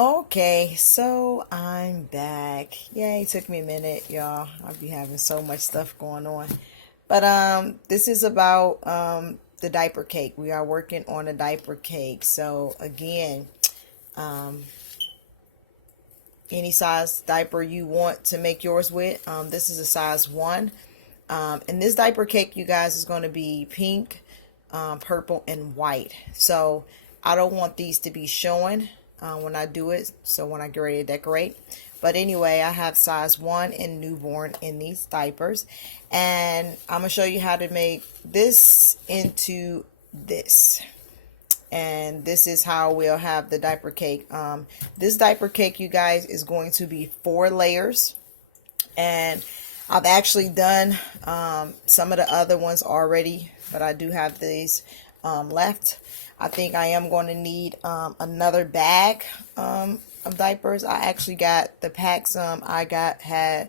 Okay, so I'm back. Yay, it took me a minute, y'all. I'll be having so much stuff going on. But this is about the diaper cake. We are working on a diaper cake. So again, um any size diaper you want to make yours with. This is a size 1. And this diaper cake, you guys, is going to be pink, purple, and white. So I don't want these to be showing when I do it. So when I get ready to decorate. But anyway, I have size 1 and newborn in these diapers. And I'm going to show you how to make this into this. And this is how we'll have the diaper cake. This diaper cake, you guys, is going to be 4 layers. And I've actually done some of the other ones already, but I do have these left. I think I am going to need another bag of diapers. I actually got the packs I got had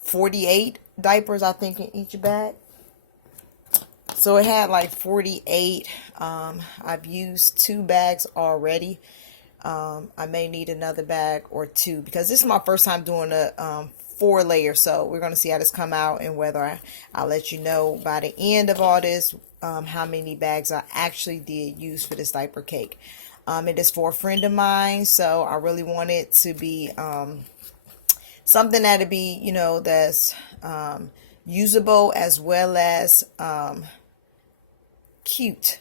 48 diapers, I think, in each bag. So it had like 48. I've used 2 bags already. I may need another bag or 2 because this is my first time doing a 4 layer. So we're going to see how this come out, and whether I'll let you know by the end of all this how many bags I actually did use for this diaper cake. It is for a friend of mine, so I really want it to be something that'll be, you know, that's usable as well as cute.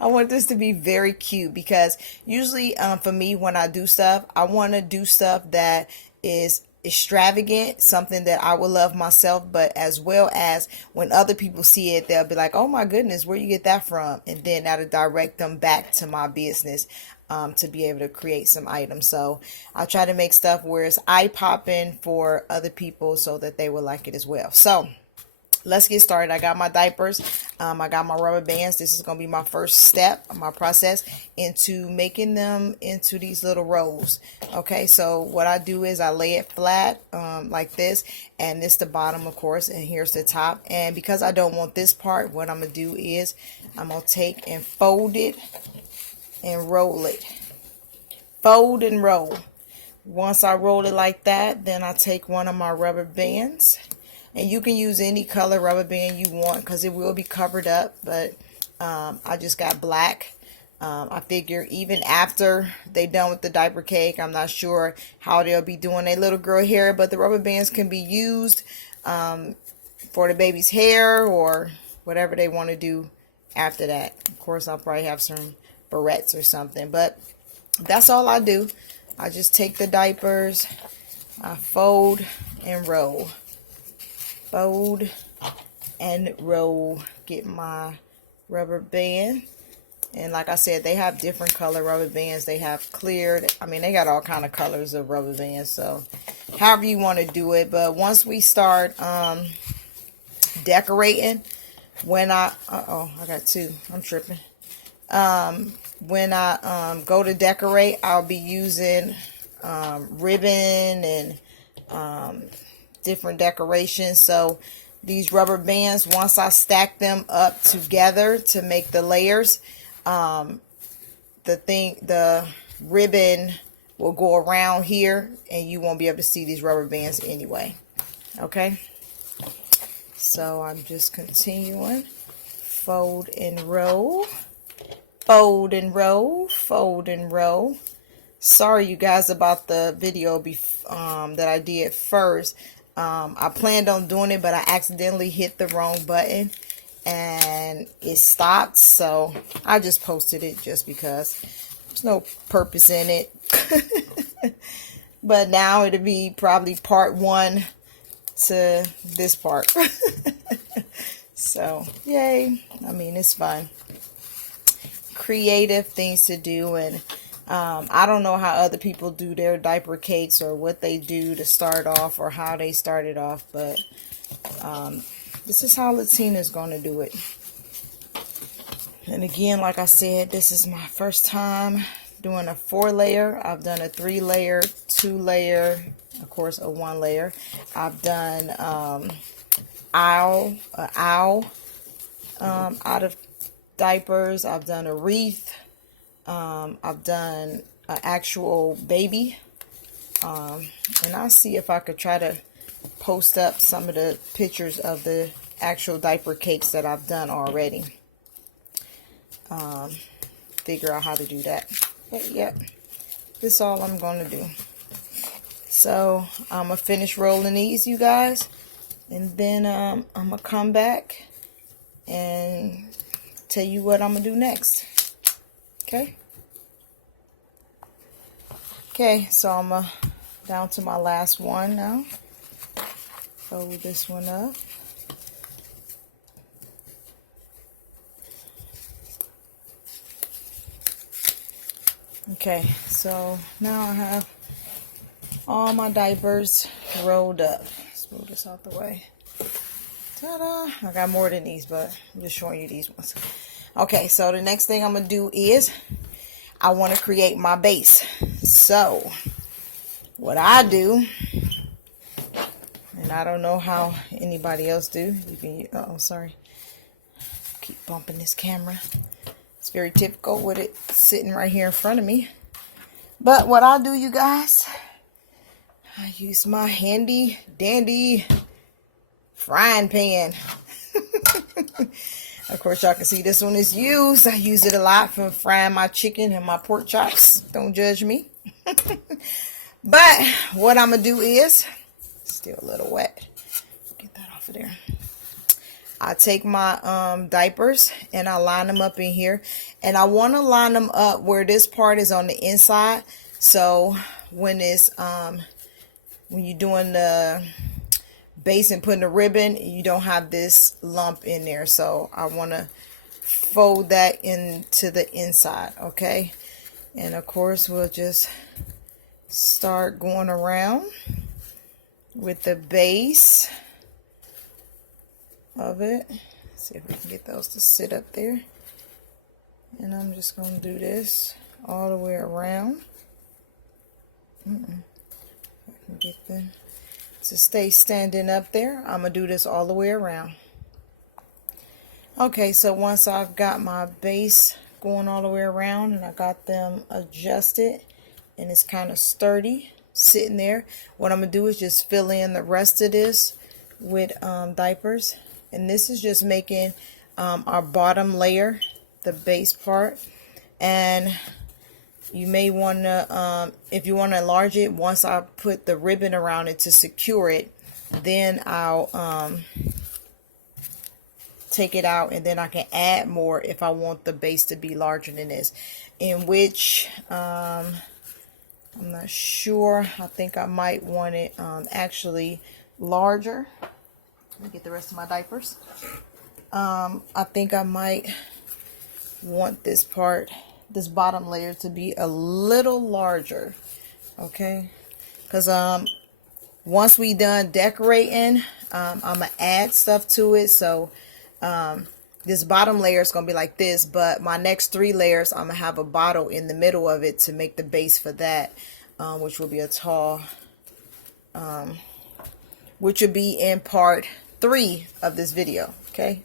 I want this to be very cute because usually for me, when I do stuff, I want to do stuff that is extravagant, something that I will love myself, but as well as when other people see it, they'll be like, oh my goodness, where you get that from? And then that'll direct them back to my business to be able to create some items. So I try to make stuff where it's eye-popping for other people so that they will like it as well. So let's get started. I got my diapers. I got my rubber bands. This is going to be my first step of my process into making them into these little rolls. Okay, so what I do is I lay it flat like this, and this the bottom, of course, and here's the top. And because I don't want this part, what I'm going to do is I'm going to take and fold it and roll it. Fold and roll. Once I roll it like that, then I take one of my rubber bands. And you can use any color rubber band you want because it will be covered up. But I just got black. I figure even after they done with the diaper cake, I'm not sure how they'll be doing their little girl hair. But the rubber bands can be used for the baby's hair or whatever they want to do after that. Of course, I'll probably have some barrettes or something. But that's all I do. I just take the diapers, I fold and roll. Fold and roll. Get my rubber band, and like I said, they have different color rubber bands. They have cleared, I mean, they got all kind of colors of rubber bands, so however you want to do it. But once we start decorating, when I got 2, I'm tripping. When I go to decorate, I'll be using ribbon and different decorations. So these rubber bands, once I stack them up together to make the layers, the ribbon will go around here and you won't be able to see these rubber bands anyway. Okay, so I'm just continuing. Fold and roll. Fold and roll. Fold and roll. Sorry you guys about the video that I did first. I planned on doing it, but I accidentally hit the wrong button and it stopped. So I just posted it just because there's no purpose in it. But now it'll be probably part 1 to this part. So yay. I mean, it's fun. Creative things to do. And I don't know how other people do their diaper cakes or what they do to start off or how they started off, but this is how Latina is going to do it. And again, like I said, this is my first time doing a 4 layer. I've done a 3 layer, 2 layer, of course a 1 layer. I've done owl out of diapers. I've done a wreath. I've done an actual baby. And I'll see if I could try to post up some of the pictures of the actual diaper cakes that I've done already. Figure out how to do that. But yep, this is all I'm going to do. So I'm going to finish rolling these, you guys. And then I'm going to come back and tell you what I'm going to do next. Okay? Okay, so I'm down to my last one now. Fold this one up. Okay, so now I have all my diapers rolled up. Let's move this out the way. Ta-da! I got more than these, but I'm just showing you these ones. Okay, so the next thing I'm going to do is I want to create my base. So, what I do, and I don't know how anybody else do. You can, oh, sorry. Keep bumping this camera. It's very typical with it sitting right here in front of me. But what I do, you guys, I use my handy dandy frying pan. Of course, y'all can see this one is used. I use it a lot for frying my chicken and my pork chops. Don't judge me. But what I'm going to do is, still a little wet. Get that off of there. I take my diapers and I line them up in here. And I want to line them up where this part is on the inside. So when it's when you're doing the base and putting the ribbon, you don't have this lump in there. So I want to fold that into the inside, okay? And of course, we'll just start going around with the base of it. See if we can get those to sit up there. And I'm just going to do this all the way around. If I can get them to stay standing up there, I'm going to do this all the way around. Okay, so once I've got my base going all the way around and I got them adjusted and it's kind of sturdy sitting there, what I'm going to do is just fill in the rest of this with diapers. And this is just making our bottom layer, the base part. And you may want to, if you want to enlarge it, once I put the ribbon around it to secure it, then I'll take it out and then I can add more if I want the base to be larger than this. In which, I'm not sure. I think I might want it actually larger. Let me get the rest of my diapers. I think I might want this part, this bottom layer, to be a little larger, okay? Because once we done decorating, I'm gonna add stuff to it. So this bottom layer is gonna be like this, but my next 3 layers, I'm gonna have a bottle in the middle of it to make the base for that, which will be a tall, which will be in part 3 of this video, okay?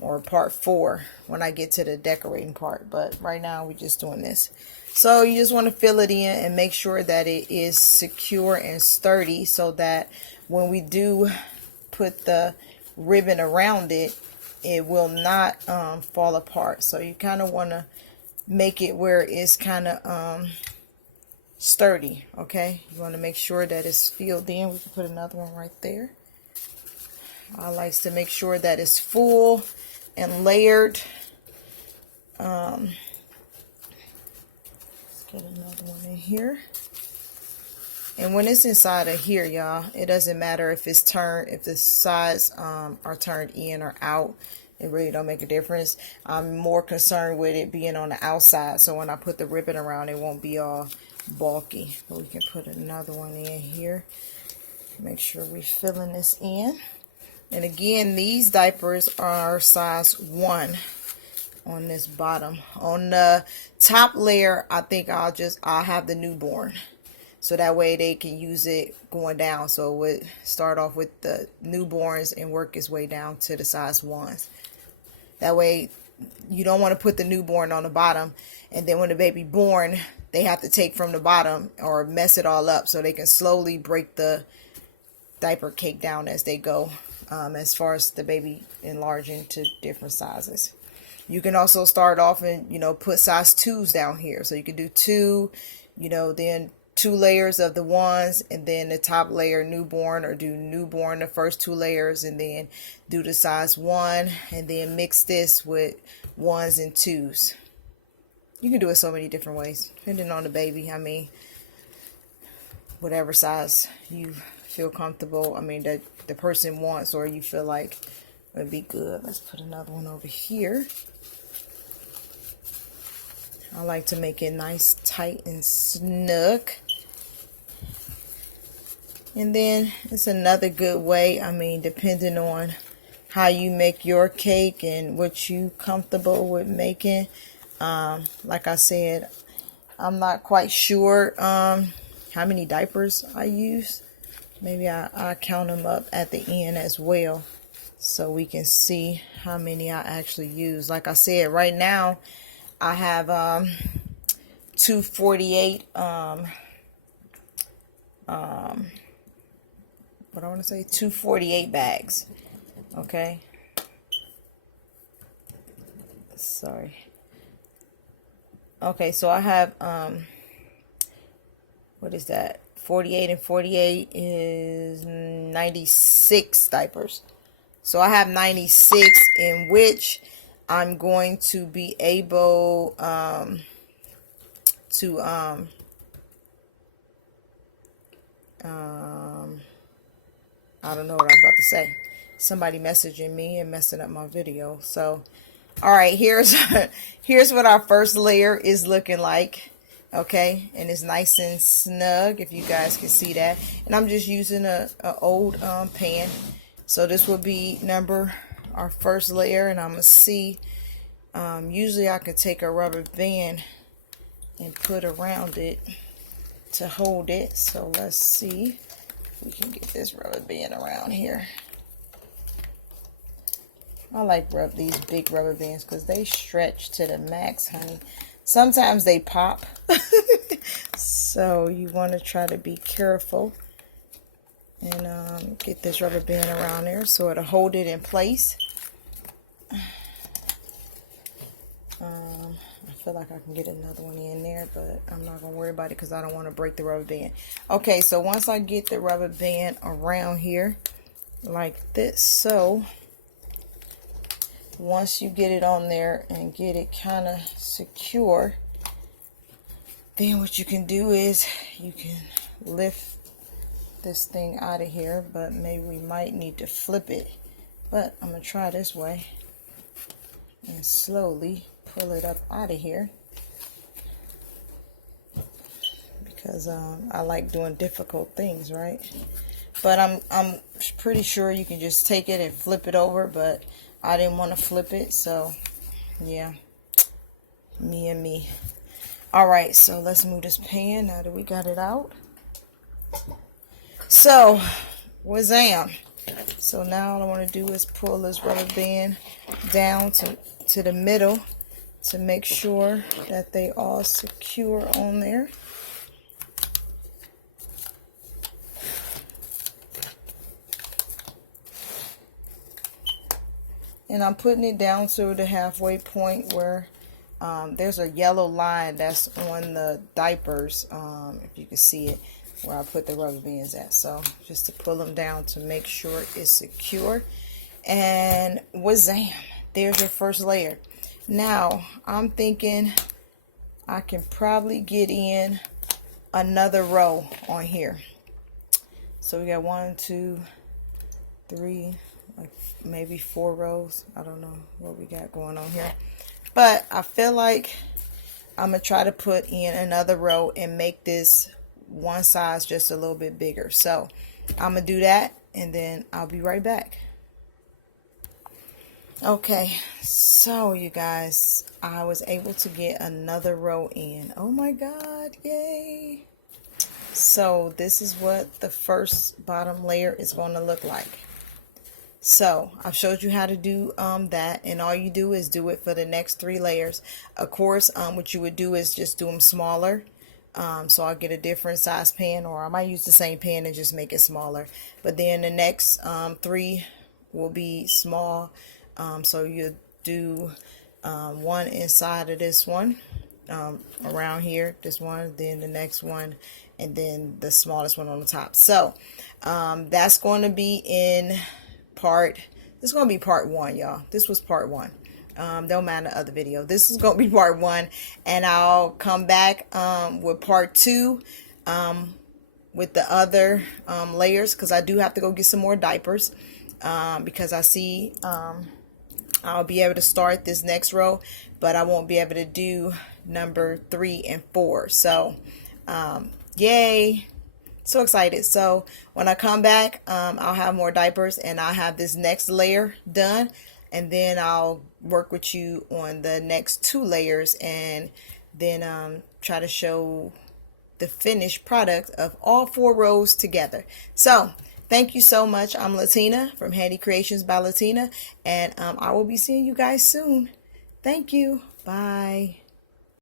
Or part 4 when I get to the decorating part. But right now we're just doing this. So you just want to fill it in and make sure that it is secure and sturdy so that when we do put the ribbon around it, it will not fall apart. So you kind of want to make it where it's kind of sturdy, okay? You want to make sure that it's filled in. We can put another one right there. I like to make sure that it's full and layered. Let's get another one in here. And when it's inside of here, y'all, it doesn't matter if it's turned, if the sides are turned in or out. It really don't make a difference. I'm more concerned with it being on the outside, so when I put the ribbon around, it won't be all bulky. But we can put another one in here. Make sure we're filling this in. And again, these diapers are size 1 on this bottom. On the top layer, I think I'll have the newborn. So that way they can use it going down. So it would start off with the newborns and work its way down to the size 1s. That way you don't want to put the newborn on the bottom, and then when the baby born, they have to take from the bottom or mess it all up, so they can slowly break the diaper cake down as they go, as far as the baby enlarging to different sizes. You can also start off and, put size 2s down here. So you can do 2, then 2 layers of the 1s, and then the top layer newborn, or do newborn the first 2 layers, and then do the size 1, and then mix this with 1s and 2s. You can do it so many different ways, depending on the baby. I mean, whatever size you feel comfortable, that the person wants, or you feel like would be good. Let's put another one over here. I like to make it nice, tight, and snug. And then it's another good way, depending on how you make your cake and what you comfortable with making. Like I said, I'm not quite sure how many diapers I use. Maybe I count them up at the end as well, so we can see how many I actually use. Like I said, right now I have 248 248 bags. Okay, sorry. Okay, so I have what is that? 48 and 48 is 96 diapers. So I have 96, in which I'm going to be able to I don't know what I was about to say. Somebody messaging me and messing up my video. So, all right, here's what our first layer is looking like. Okay, and it's nice and snug, if you guys can see that. And I'm just using a old pan. So this will be our first layer, and I'm gonna see. Usually I could take a rubber band and put around it to hold it. So let's see if we can get this rubber band around here. I like these big rubber bands because they stretch to the max, honey. Sometimes they pop. So you want to try to be careful and get this rubber band around there so it'll hold it in place. I feel like I can get another one in there, but I'm not going to worry about it because I don't want to break the rubber band. Okay, so once I get the rubber band around here like this, so once you get it on there and get it kind of secure, then what you can do is you can lift this thing out of here, but maybe we might need to flip it. But I'm going to try this way and slowly pull it up out of here, because I like doing difficult things, right? But I'm pretty sure you can just take it and flip it over, but I didn't want to flip it, so yeah, me and me. All right, so let's move this pan now that we got it out. So, wazam. So now all I want to do is pull this rubber band down to the middle to make sure that they all secure on there. And I'm putting it down to the halfway point where there's a yellow line that's on the diapers, if you can see it, where I put the rubber bands at. So just to pull them down to make sure it's secure. And wazam, there's your first layer. Now I'm thinking I can probably get in another row on here. So we got 1, 2, 3, like maybe 4 rows. I don't know what we got going on here, but I feel like I'm gonna try to put in another row and make this one size just a little bit bigger. So I'm gonna do that, and then I'll be right back. Okay, so you guys, I was able to get another row in. Oh my God, yay! So this is what the first bottom layer is going to look like. So I've showed you how to do that, and all you do is do it for the next 3 layers. Of course, what you would do is just do them smaller. So I'll get a different size pan, or I might use the same pan and just make it smaller. But then the next 3 will be small. So you do one inside of this one, around here, this one, then the next one, and then the smallest one on the top. So that's going to be in this is going to be part 1, y'all. This was part 1. Don't mind the other video. This is going to be part 1, and I'll come back with part 2 with the other layers, because I do have to go get some more diapers, because I see I'll be able to start this next row, but I won't be able to do number 3 and 4. So yay, so excited. So when I come back, I'll have more diapers, and I'll have this next layer done, and then I'll work with you on the next 2 layers, and then try to show the finished product of all 4 rows together. So thank you so much. I'm Latina from Handy Creations by Latina, and I will be seeing you guys soon. Thank you. Bye.